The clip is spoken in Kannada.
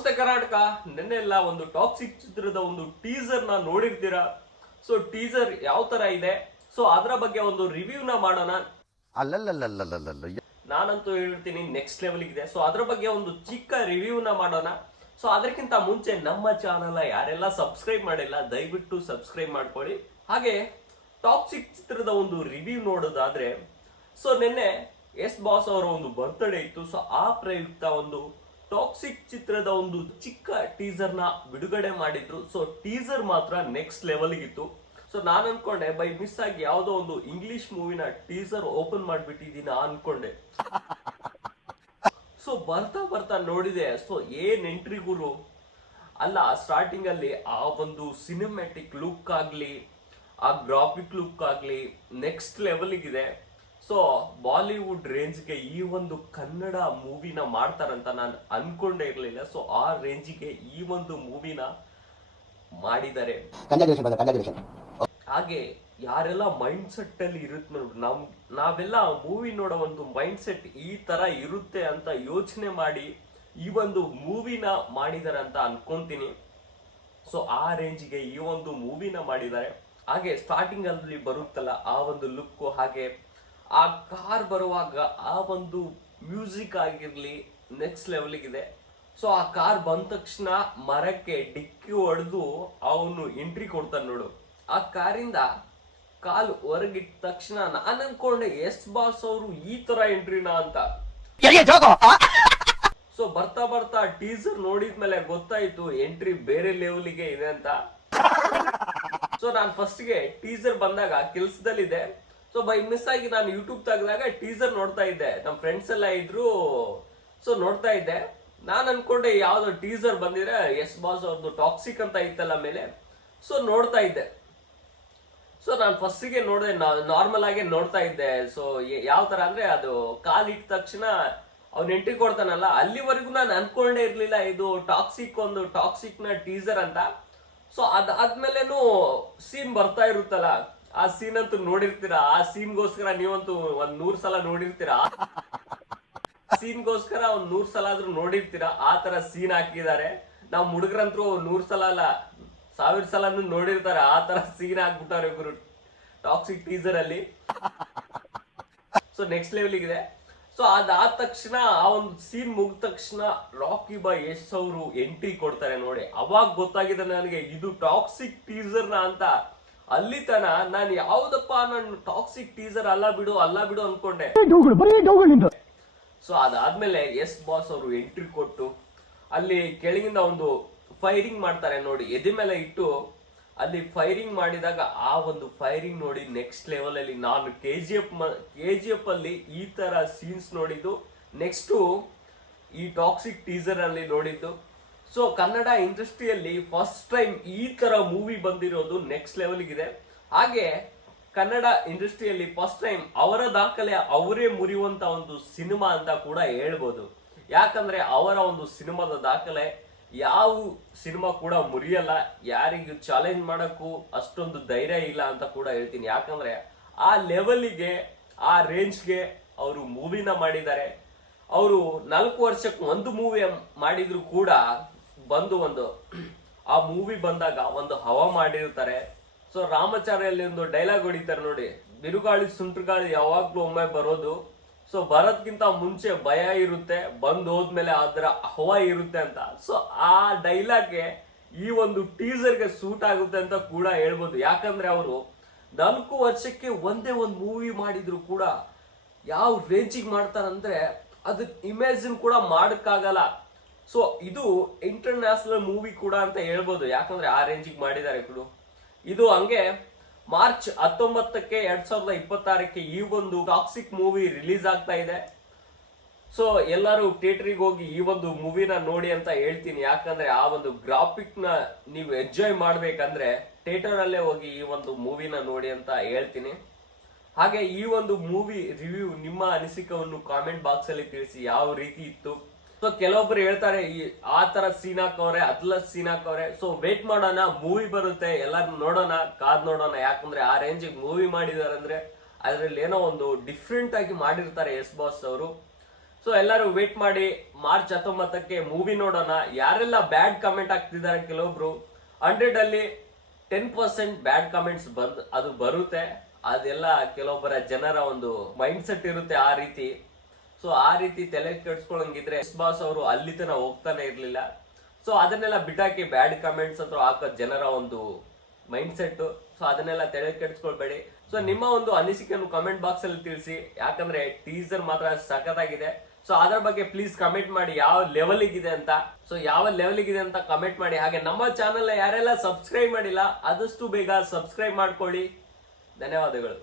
ನಮಸ್ತೆ ಕರ್ನಾಟಕ. ನಿನ್ನೆಲ್ಲ ಒಂದು ಟಾಕ್ಸಿಕ್ ಚಿತ್ರದ ಒಂದು ಟೀಸರ್ ನ ನೋಡಿರ್ತೀರಾ. ಸೊ ಟೀಸರ್ ಯಾವ ತರ ಇದೆ, ಸೊ ಅದರ ಬಗ್ಗೆ ಒಂದು ರಿವ್ಯೂನ ಮಾಡೋಣ. ನಾನಂತೂ ಹೇಳ್ತೀನಿ ನೆಕ್ಸ್ಟ್ ಲೆವೆಲ್ ಇದೆ. ಸೊ ಅದ್ರ ಬಗ್ಗೆ ಒಂದು ಚಿಕ್ಕ ರಿವ್ಯೂನ ಮಾಡೋಣ. ಸೊ ಅದಕ್ಕಿಂತ ಮುಂಚೆ ನಮ್ಮ ಚಾನಲ್ ಯಾರೆಲ್ಲ ಸಬ್ಸ್ಕ್ರೈಬ್ ಮಾಡಿಲ್ಲ ದಯವಿಟ್ಟು ಸಬ್ಸ್ಕ್ರೈಬ್ ಮಾಡ್ಕೊಳ್ಳಿ. ಹಾಗೆ ಟಾಕ್ಸಿಕ್ ಚಿತ್ರದ ಒಂದು ರಿವ್ಯೂ ನೋಡೋದಾದ್ರೆ, ಸೊ ನಿನ್ನೆ ಎಸ್ ಬಾಸ್ ಅವರ ಒಂದು ಬರ್ತ್ಡೇ ಇತ್ತು. ಸೊ ಆ ಪ್ರಯುಕ್ತ ಒಂದು ಟಾಕ್ಸಿಕ್ ಚಿತ್ರದ ಒಂದು ಚಿಕ್ಕ ಟೀಸರ್ ನ ಬಿಡುಗಡೆ ಮಾಡಿದ್ರು. ಸೊ ಟೀಸರ್ ಮಾತ್ರ ನೆಕ್ಸ್ಟ್ ಲೆವೆಲ್ ಇತ್ತು. ಸೊ ನಾನು ಅನ್ಕೊಂಡೆ ಬೈ ಮಿಸ್ ಆಗಿ ಯಾವ್ದೋ ಒಂದು ಇಂಗ್ಲಿಷ್ ಮೂವಿನ ಟೀಸರ್ ಓಪನ್ ಮಾಡ್ಬಿಟ್ಟಿದೀನ ಅನ್ಕೊಂಡೆ. ಸೊ ಬರ್ತಾ ಬರ್ತಾ ನೋಡಿದೆ. ಸೊ ಏನ್ ಎಂಟ್ರಿ ಗುರು ಅಲ್ಲ. ಸ್ಟಾರ್ಟಿಂಗ್ ಅಲ್ಲಿ ಆ ಒಂದು ಸಿನಿಮ್ಯಾಟಿಕ್ ಲುಕ್ ಆಗ್ಲಿ, ಆ ಗ್ರಾಫಿಕ್ ಲುಕ್ ಆಗ್ಲಿ ನೆಕ್ಸ್ಟ್ ಲೆವೆಲ್ ಇದೆ. ಸೊ ಬಾಲಿವುಡ್ ರೇಂಜ್ಗೆ ಈ ಒಂದು ಕನ್ನಡ ಮೂವಿನ ಮಾಡ್ತಾರಂತ ನಾನು ಅನ್ಕೊಂಡೇ ಇರ್ಲಿಲ್ಲ. ಸೊ ಆ ರೇಂಜಿಗೆ ಈ ಒಂದು ಮೂವಿನ ಮಾಡಿದ್ದಾರೆ. ಹಾಗೆ ಯಾರೆಲ್ಲ ಮೈಂಡ್ ಸೆಟ್ ಅಲ್ಲಿ ಇರುತ್ತೆ ನೋಡಿ, ನಾವೆಲ್ಲ ಮೂವಿ ನೋಡೋ ಒಂದು ಮೈಂಡ್ ಸೆಟ್ ಈ ತರ ಇರುತ್ತೆ ಅಂತ ಯೋಚನೆ ಮಾಡಿ ಈ ಒಂದು ಮೂವಿನ ಮಾಡಿದಾರೆ ಅಂತ ಅನ್ಕೊಂತೀನಿ. ಸೊ ಆ ರೇಂಜಿಗೆ ಈ ಒಂದು ಮೂವಿನ ಮಾಡಿದ್ದಾರೆ. ಹಾಗೆ ಸ್ಟಾರ್ಟಿಂಗ್ ಅಲ್ಲಿ ಬರುತ್ತಲ್ಲ ಆ ಒಂದು ಲುಕ್, ಹಾಗೆ ಆ ಕಾರ್ ಬರುವಾಗ ಆ ಒಂದು ಮ್ಯೂಸಿಕ್ ಆಗಿರ್ಲಿ ನೆಕ್ಸ್ಟ್ ಲೆವೆಲ್ ಇದೆ. ಸೊ ಆ ಕಾರ್ ಬಂದ ತಕ್ಷಣ ಮರಕ್ಕೆ ಡಿಕ್ಕಿ ಹೊಡೆದು ಅವನು ಎಂಟ್ರಿ ಕೊಡ್ತಾನೆ ನೋಡು. ಆ ಕಾರಿಂದ ಕಾಲು ಹೊರಗಿಟ್ಟ ತಕ್ಷಣ ನಾನು ಅನ್ಕೊಂಡೆ ಎಸ್ ಬಾಸ್ ಅವರು ಈ ತರ ಎಂಟ್ರಿನಾ ಅಂತ. ಸೊ ಬರ್ತಾ ಬರ್ತಾ ಟೀಸರ್ ನೋಡಿದ್ಮೇಲೆ ಗೊತ್ತಾಯ್ತು ಎಂಟ್ರಿ ಬೇರೆ ಲೆವೆಲ್ಗೆ ಇದೆ ಅಂತ. ಸೊ ನಾನು ಫಸ್ಟ್ ಗೆ ಟೀಸರ್ ಬಂದಾಗ ಕೆಲ್ಸದಲ್ಲಿದೆ. ಸೊ ಬೈ ಮಿಸ್ ಆಗಿ ನಾನು ಯೂಟ್ಯೂಬ್ ತೆಗೆದಾಗ ಟೀಸರ್ ನೋಡ್ತಾ ಇದ್ದೆ. ನಮ್ಮ ಫ್ರೆಂಡ್ಸ್ ಎಲ್ಲ ಇದ್ರು. ಸೊ ನೋಡ್ತಾ ಇದ್ದೆ. ನಾನು ಅನ್ಕೊಂಡೆ ಯಾವ್ದೋ ಟೀಸರ್ ಬಂದಿದ್ರೆ ಎಸ್ ಬಾಸ್ ಅವ್ರದ್ದು ಟಾಕ್ಸಿಕ್ ಅಂತ ಇತ್ತಲ್ಲ ಮೇಲೆ. ಸೊ ನೋಡ್ತಾ ಇದ್ದೆ. ಸೊ ನಾನು ಫಸ್ಟಿಗೆ ನೋಡಿದೆ, ನಾರ್ಮಲ್ ಆಗಿ ನೋಡ್ತಾ ಇದ್ದೆ. ಸೊ ಯಾವ ತರ ಅಂದ್ರೆ ಅದು ಕಾಲಿಟ್ಟ ತಕ್ಷಣ ಅವ್ನ ಎಂಟ್ರಿ ಕೊಡ್ತಾನಲ್ಲ, ಅಲ್ಲಿವರೆಗೂ ನಾನು ಅನ್ಕೊಂಡೇ ಇರ್ಲಿಲ್ಲ ಇದು ಒಂದು ಟಾಕ್ಸಿಕ್ ನ ಟೀಸರ್ ಅಂತ. ಸೊ ಅದಾದ್ಮೇಲೆನು ಸೀನ್ ಬರ್ತಾ ಇರುತ್ತಲ್ಲ, ಆ ಸೀನ್ ಅಂತೂ ನೋಡಿರ್ತೀರಾ. ಆ ಸೀನ್ಗೋಸ್ಕರ ನೀವಂತೂ 100 ಸಲ ನೋಡಿರ್ತೀರಾ. ಸೀನ್ಗೋಸ್ಕರ 100 ಸಲ ಆದ್ರೂ ನೋಡಿರ್ತೀರಾ. ಆ ತರ ಸೀನ್ ಹಾಕಿದ್ದಾರೆ. ನಾವ್ ಹುಡುಗರಂತೂ 100 ಸಲ ಅಲ್ಲ 1000 ಸಲನು ನೋಡಿರ್ತಾರೆ. ಆ ತರ ಸೀನ್ ಹಾಕ್ಬಿಟ್ಟಾರೆ ಗುರು ಟಾಕ್ಸಿಕ್ ಟೀಸರ್ ಅಲ್ಲಿ. ಸೊ ನೆಕ್ಸ್ಟ್ ಲೆವೆಲ್ ಇದೆ. ಸೊ ಅದಾದ ತಕ್ಷಣ ಆ ಒಂದು ಸೀನ್ ಮುಗಿದ ತಕ್ಷಣ ರಾಕಿ ಬಾಯ್ ಯಶ್ ಅವರು ಎಂಟ್ರಿ ಕೊಡ್ತಾರೆ ನೋಡಿ. ಅವಾಗ ಗೊತ್ತಾಗಿದೆ ನನಗೆ ಇದು ಟಾಕ್ಸಿಕ್ ಟೀಸರ್ ನ ಅಂತ. ಅಲ್ಲಿ ತನ ನಾನು ಯಾವ್ದಪ್ಪ ನಾನು ಟಾಕ್ಸಿಕ್ ಟೀಸರ್ ಅಲ್ಲ ಬಿಡು ಅನ್ಕೊಂಡೆ. ಸೊ ಅದಾದ್ಮೇಲೆ ಎಸ್ ಬಾಸ್ ಅವರು ಎಂಟ್ರಿ ಕೊಟ್ಟು ಅಲ್ಲಿ ಕೆಳಗಿಂದ ಒಂದು ಫೈರಿಂಗ್ ಮಾಡ್ತಾರೆ ನೋಡಿ, ಎದೆ ಮೇಲೆ ಇಟ್ಟು ಅಲ್ಲಿ ಫೈರಿಂಗ್ ಮಾಡಿದಾಗ ಆ ಒಂದು ಫೈರಿಂಗ್ ನೋಡಿ ನೆಕ್ಸ್ಟ್ ಲೆವೆಲ್ ಅಲ್ಲಿ. ನಾನು ಕೆಜಿಎಫ್ ಅಲ್ಲಿ ಈ ತರ ಸೀನ್ಸ್ ನೋಡಿದ್ದು ನೆಕ್ಸ್ಟ್ ಈ ಟಾಕ್ಸಿಕ್ ಟೀಸರ್ ಅಲ್ಲಿ ನೋಡಿದ್ದು. ಸೊ ಕನ್ನಡ ಇಂಡಸ್ಟ್ರಿಯಲ್ಲಿ ಫಸ್ಟ್ ಟೈಮ್ ಈ ತರ ಮೂವಿ ಬಂದಿರೋದು ನೆಕ್ಸ್ಟ್ ಲೆವೆಲ್ ಇದೆ. ಹಾಗೆ ಕನ್ನಡ ಇಂಡಸ್ಟ್ರಿಯಲ್ಲಿ ಫಸ್ಟ್ ಟೈಮ್ ಅವರ ದಾಖಲೆ ಅವರೇ ಮುರಿಯುವಂತ ಒಂದು ಸಿನಿಮಾ ಅಂತ ಕೂಡ ಹೇಳ್ಬೋದು. ಯಾಕಂದ್ರೆ ಅವರ ಒಂದು ಸಿನಿಮಾದ ದಾಖಲೆ ಯಾವ ಸಿನಿಮಾ ಕೂಡ ಮುರಿಯಲ್ಲ. ಯಾರಿಗೂ ಚಾಲೆಂಜ್ ಮಾಡಕ್ಕೂ ಅಷ್ಟೊಂದು ಧೈರ್ಯ ಇಲ್ಲ ಅಂತ ಕೂಡ ಹೇಳ್ತೀನಿ. ಯಾಕಂದ್ರೆ ಆ ಲೆವೆಲ್ಗೆ ಆ ರೇಂಜ್ಗೆ ಅವರು ಮೂವಿನ ಮಾಡಿದ್ದಾರೆ. ಅವರು 4 ವರ್ಷಕ್ಕೆ ಒಂದು ಮೂವಿ ಮಾಡಿದ್ರು ಕೂಡ ಬಂದು ಆ ಮೂವಿ ಬಂದಾಗ ಒಂದು ಹವಾ ಮಾಡಿರ್ತಾರೆ. ಸೊ ರಾಮಾಚಾರ್ಯಲ್ಲಿ ಒಂದು ಡೈಲಾಗ್ ಹೊಡಿತಾರೆ ನೋಡಿ, ಬಿರುಗಾಳಿ ಸುಂಟುಗಾಳಿ ಯಾವಾಗ್ಲೂ ಒಮ್ಮೆ ಬರೋದು. ಸೊ ಬರೋದ್ಕಿಂತ ಮುಂಚೆ ಭಯ ಇರುತ್ತೆ, ಬಂದ್ ಹೋದ್ಮೇಲೆ ಅದರ ಹವಾ ಇರುತ್ತೆ ಅಂತ. ಸೊ ಆ ಡೈಲಾಗ್ಗೆ ಈ ಒಂದು ಟೀಸರ್ಗೆ ಸೂಟ್ ಆಗುತ್ತೆ ಅಂತ ಕೂಡ ಹೇಳ್ಬೋದು. ಯಾಕಂದ್ರೆ ಅವರು 4 ವರ್ಷಕ್ಕೆ ಒಂದೇ ಒಂದು ಮೂವಿ ಮಾಡಿದ್ರು ಕೂಡ ಯಾವ ರೇಂಜಿಗೆ ಮಾಡ್ತಾರಂದ್ರೆ ಅದಕ್ಕೆ ಇಮ್ಯಾಜಿನ್ ಕೂಡ ಮಾಡಕ್ಕಾಗಲ್ಲ. ಸೊ ಇದು ಇಂಟರ್ನ್ಯಾಷನಲ್ ಮೂವಿ ಕೂಡ ಅಂತ ಹೇಳ್ಬೋದು. ಯಾಕಂದ್ರೆ ಆ ರೇಂಜಿಗೆ ಮಾಡಿದ್ದಾರೆ ಕೂಡ. ಇದು ಹಂಗೆ ಮಾರ್ಚ್ 19ಕ್ಕೆ 2026ಕ್ಕೆ ಈ ಒಂದು ಟಾಕ್ಸಿಕ್ ಮೂವಿ ರಿಲೀಸ್ ಆಗ್ತಾ ಇದೆ. ಸೊ ಎಲ್ಲರೂ ಥಿಯೇಟರ್ಗೆ ಹೋಗಿ ಈ ಒಂದು ಮೂವಿನ ನೋಡಿ ಅಂತ ಹೇಳ್ತೀನಿ. ಯಾಕಂದ್ರೆ ಆ ಒಂದು ಗ್ರಾಫಿಕ್ ನ ನೀವು ಎಂಜಾಯ್ ಮಾಡ್ಬೇಕಂದ್ರೆ ಥಿಯೇಟರ್ ಅಲ್ಲೇ ಹೋಗಿ ಈ ಒಂದು ಮೂವಿನ ನೋಡಿ ಅಂತ ಹೇಳ್ತೀನಿ. ಹಾಗೆ ಈ ಒಂದು ಮೂವಿ ರಿವ್ಯೂ ನಿಮ್ಮ ಅನಿಸಿಕೆಯನ್ನು ಕಾಮೆಂಟ್ ಬಾಕ್ಸ್ ಅಲ್ಲಿ ತಿಳಿಸಿ ಯಾವ ರೀತಿ ಇತ್ತು. ಸೊ ಕೆಲವೊಬ್ರು ಹೇಳ್ತಾರೆ ಆ ತರ ಸೀನ್ ಹಾಕವ್ರೆ, ಅದ್ಲ ಸೀನ್ ಹಾಕವ್ರೆ. ಸೊ ವೇಟ್ ಮಾಡೋಣ, ಮೂವಿ ಬರುತ್ತೆ, ಎಲ್ಲಾರು ನೋಡೋಣ, ಕಾದ್ ನೋಡೋಣ. ಯಾಕಂದ್ರೆ ಆ ರೇಂಜಿಗೆ ಮೂವಿ ಮಾಡಿದಾರೆ ಅಂದ್ರೆ ಅದ್ರಲ್ಲಿ ಏನೋ ಒಂದು ಡಿಫ್ರೆಂಟ್ ಆಗಿ ಮಾಡಿರ್ತಾರೆ ಎಸ್ ಬಾಸ್ ಅವರು. ಸೊ ಎಲ್ಲರೂ ವೇಟ್ ಮಾಡಿ ಮಾರ್ಚ್ 19ಕ್ಕೆ ಮೂವಿ ನೋಡೋಣ. ಯಾರೆಲ್ಲ ಬ್ಯಾಡ್ ಕಮೆಂಟ್ ಹಾಕ್ತಿದ್ದಾರೆ ಕೆಲವೊಬ್ರು 100 ಅಲ್ಲಿ 10% ಬ್ಯಾಡ್ ಕಮೆಂಟ್ಸ್ ಅದು ಬರುತ್ತೆ. ಅದೆಲ್ಲ ಕೆಲವೊಬ್ಬರ ಜನರ ಒಂದು ಮೈಂಡ್ ಸೆಟ್ ಇರುತ್ತೆ ಆ ರೀತಿ. ಸೊ ಆ ರೀತಿ ತಲೆ ಕೆಡ್ಸ್ಕೊಳಂಗಿದ್ರೆ ಎಸ್ ಬಾಸ್ ಅವರು ಅಲ್ಲಿ ತನಕ ಹೋಗ್ತಾನೆ ಇರ್ಲಿಲ್ಲ. ಸೊ ಅದನ್ನೆಲ್ಲ ಬಿಟ್ಟಾಕಿ ಬ್ಯಾಡ್ ಕಮೆಂಟ್ಸ್ ಅಂತ ಹಾಕೋ ಜನರ ಒಂದು ಮೈಂಡ್ ಸೆಟ್. ಸೊ ಅದನ್ನೆಲ್ಲ ತಲೆ ಕೆಡ್ಸ್ಕೊಳ್ಬೇಡಿ. ಸೊ ನಿಮ್ಮ ಒಂದು ಅನಿಸಿಕೆಯನ್ನು ಕಮೆಂಟ್ ಬಾಕ್ಸ್ ಅಲ್ಲಿ ತಿಳಿಸಿ. ಯಾಕಂದ್ರೆ ಟೀಸರ್ ಮಾತ್ರ ಸಖತ್ತಾಗಿದೆ. ಸೊ ಅದರ ಬಗ್ಗೆ ಪ್ಲೀಸ್ ಕಮೆಂಟ್ ಮಾಡಿ ಯಾವ ಲೆವೆಲ್ಗಿದೆ ಅಂತ. ಸೊ ಯಾವ ಲೆವೆಲ್ಗಿದೆ ಅಂತ ಕಮೆಂಟ್ ಮಾಡಿ. ಹಾಗೆ ನಮ್ಮ ಚಾನೆಲ್ ಯಾರೆಲ್ಲ ಸಬ್ಸ್ಕ್ರೈಬ್ ಮಾಡಿಲ್ಲ ಆದಷ್ಟು ಬೇಗ ಸಬ್ಸ್ಕ್ರೈಬ್ ಮಾಡ್ಕೊಳ್ಳಿ. ಧನ್ಯವಾದಗಳು.